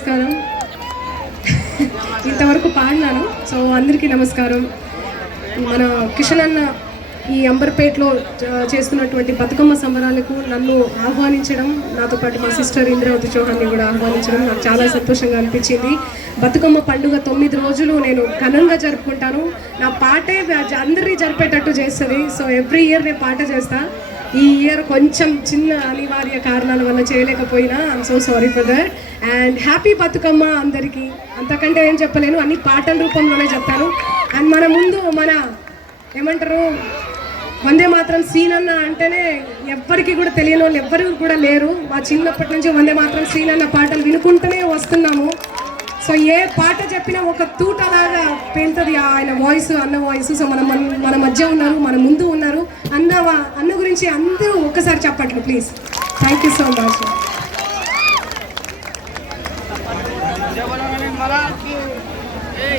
నమస్కారం. ఇంతవరకు పాడినాను. సో అందరికీ నమస్కారం. మన కిషన్ అన్న ఈ అంబర్పేటలో చేస్తున్నటువంటి బతుకమ్మ సంబరాలకు నన్ను ఆహ్వానించడం నాతో పాటు మా సిస్టర్ ఇంద్రావతి చౌహాన్ని కూడా ఆహ్వానించడం నాకు చాలా సంతోషంగా అనిపించింది. బతుకమ్మ పండుగ తొమ్మిది రోజులు నేను ఘనంగా జరుపుకుంటాను. నా పాటే అందరినీ జరిపేటట్టు చేస్తుంది. సో ఎవ్రీ ఇయర్ నేను పాట చేస్తాను ఈ ఇయర్ కొంచెం చిన్న అనివార్య కారణాల వల్ల చేయలేకపోయినా I'm so sorry for that and happy Bathukamma అందరికీ. అంతకంటే ఏం చెప్పలేను అన్ని పాటల రూపంలోనే చెప్తాను. అండ్ మన ముందు మన ఏమంటారు వందే మాత్రం సీన్ అన్న అంటేనే ఎవ్వరికి కూడా తెలియని వాళ్ళు ఎవ్వరు కూడా లేరు. మా చిన్నప్పటి నుంచి వందే మాత్రం సీన్ అన్న పాటలు వినుకుంటూనే వస్తున్నాము. సో ఏ పాట చెప్పినా ఒక తూటలాగా పేలుతుంది ఆయన వాయిస్ అన్న వాయిస్ సో మన మన- మన మధ్య ఉన్నారు మన ముందు ఉన్నారు. అన్న అన్న గురించి అందరూ ఒక్కసారి చెప్పట్లు please thank you so much Hey!